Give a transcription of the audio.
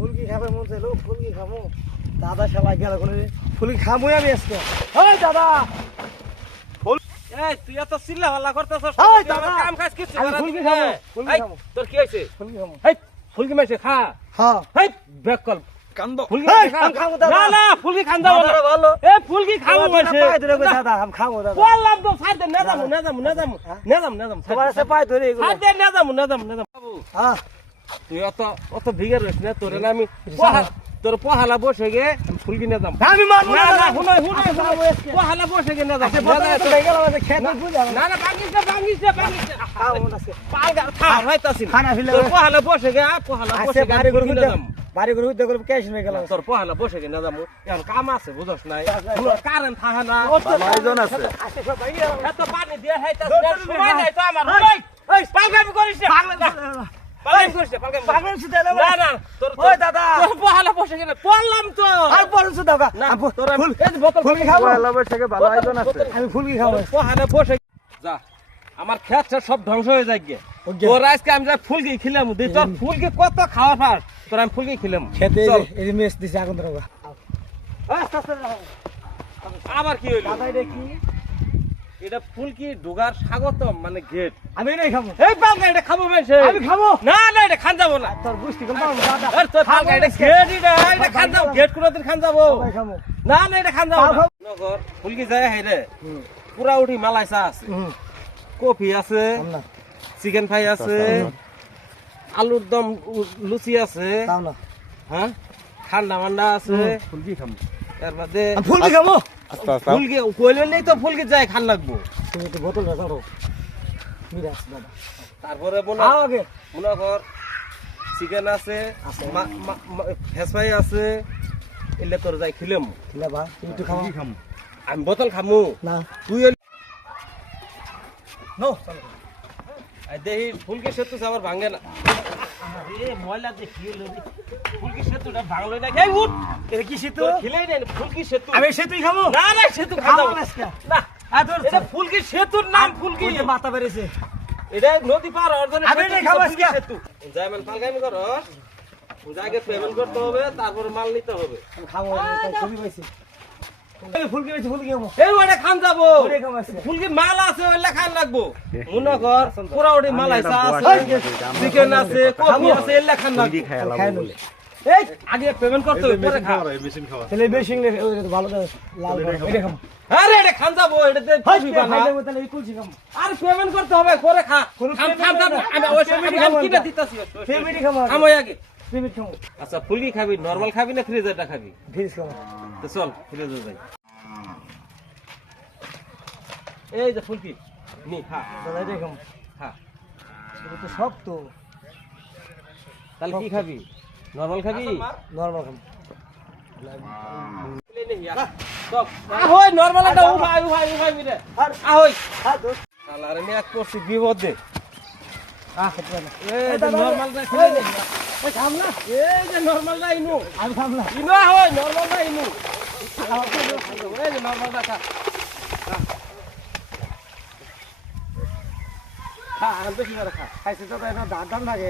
ফুলকি খাবে মন চাইলো ফুলকি খাবো দাদা শালা গেল কোন ফুলকি খাবোই আমি আজকে ওই দাদা এই তুই এত চিল্লা হাল্লা করতেছস এই দাদা কাম কাজ কিছু আমি ফুলকি খাবো ফুলকি খাবো তোর কি হইছে ফুলকি খাবো এই ফুলকি মাইছে খা হ্যাঁ এই বেকল কান্দ ফুলকি খা খাবো দাদা না না ফুলকি খান দাও না ভালো এই ফুলকি খাবো মাইছে পাই ধরে দাদা আমি খাবো দাদা বললাম তো ছাড় দে না যাম সবার আছে পাই ধরে এগুলো ছাড় দে না যাম বাবু হ্যাঁ তুই অত ভিগার হইছ না তোরে না আমি তোর পহালা বসে গে ফুলকি না যাম আমি মানবো না না শুনো শুনো পহালা বসে গে না যাম খেতে বুঝা না না ভাঙিস খাবো আজকে পালগা থা হইতাছিস খানা ফিলে তোর পহালা বসে গে পহালা বসে গে বাড়ি ফুলকি না যাম বাড়ি ঘর হইতে গেল ক্যাশ নিয়ে গেল তোর পহালা বসে গে না যাম এখন কাম আছে বুঝছ নাই কারেন্ট থাকে না ভাইজন আছে এত পানি দিয়ে হইতাছ সময় নাই তো আমার ওই পালগামি করিস না পালগামি করিস না পাগল সুদা না না তোর ওই দাদা তোর পহালা বসে গে পড়লাম তো আর পরন সুদা না তোর ফুল এই বোতল ফুলকি খাবো লাভের থেকে ভালো আয়োজন আছে আমি ফুলকি খাবো পহালা বসে যা আমার খেতটা সব ধ্বংস হয়ে যায় গে তোর আজকে আমি যা ফুলকি খিলাম দি তোর ফুলকি কত খাওয়া পাস তোর আমি ফুলকি খিলাম খেতে চল। এই মেস দিছে আগুন ধরবা আবার কি হইল দাদা এটা কি এটা ফুলকি ঢোকার স্বাগতম মানে গেট আমি এটাই খাবো এই পালকা এটা খাবো মেশে আমি খাবো না না এটা খান যাবো না তোর বুঝতে কম পাবো দাদা আরে তোর পালকা এটা গেট এটা খান যাবো গেট কোনদিন খান যাবো সবাই খাবো না না এটা খান যাবো না। নগর ফুলকি যায় হাইরে পুরা উঠি মালাই চা আছে কফি আছে না চিকেন ফ্রাই আছে আলুর দম লুচি আছে তাও না হ্যাঁ ঠান্ডা মান্ডা আছে ফুলকি খাম এর মধ্যে আমি ফুলকি খাবো আস্তে আস্তে ফুলকি কইলে নেই তো ফুলকি যায় খান লাগবো তুমি তো বোতলটা ধরো মিরাজ দাদা তারপরে খাও আগে মনে কর চিকেন আছে ভেজ ফ্রাই আছে এলে তোর যাই খিলাম লে ভাই তুমি তো খাও খাম আমি বোতল খামু না তুই নো দেখি ফুলকি সেতু আবার ভাঙে না আরে ময়লা দেখি ফুলকি সেতুটা ভাঙলো না এই উঠ এটা কি সেতু তোর খিলেই নেই ফুলকি সেতু আমি সেতুই খাবো না না সেতু খাবো খাবো আজকে না আর তোর এটা ফুলকি সেতুর নাম ফুলকি ওই যে মাথা বেরেছে এটা নদী পার অর্জনে আমি এটাই খাবো আজকে। সেতু যাইমান পালগামি করো যাকে পেমেন্ট করতে হবে তারপর মাল নিতে হবে আমি খাবো খুবই পাইছি আমি ফুলকি পাইছি ফুলকি খাবো এই ওটা খান যাবো ওরে খাবো আজকে ফুলকি মাল আছে ওইলা খান লাগবো মনে কর পুরা ওটি মাল আছে চিকেন আছে কফি আছে এলা খান লাগবো খাই নো এই আগে পেমেন্ট করতে হবে পরে খা মেশিন খাওয়া তাহলে বেশি ওই ভালো লাল এটা খাবো আরে এটা খান যাবো এটাতে কফি বানা তাহলে এই কুলছি খাবো আর পেমেন্ট করতে হবে পরে খা কোনো খাম payment খাম না। আমি ওই payment আমি খাবো কিনে না। দিতাছি ফেমিলি খাবো খামো আগে ফেমিলি খাবো আচ্ছা ফুলকি খাবি নরমাল খাবি না ফ্রিজেরটা খাবি ফিস খাবো তো চল ফ্রিজে যাই এই যে ফুলকি নি খা দাদা এটাই খাবো খা এটা তো সব তো তাহলে কি খাবি নরমাল খাবি নরমাল খাবো ahoy normal একটা উঠাই মিরে ahoy আর দোষ শালার আমি এক করছি বিপদে খেতে না এই যে নরমালটা খেলে নে ওই খাম না এই যে নরমালটা ইনু আমি খাম না ইনু ahoy নরমালটা ইনু এই যে নরমালটা খা খা আর বেশি করে খা খাইছে তো এটা দাঁত দাম লাগে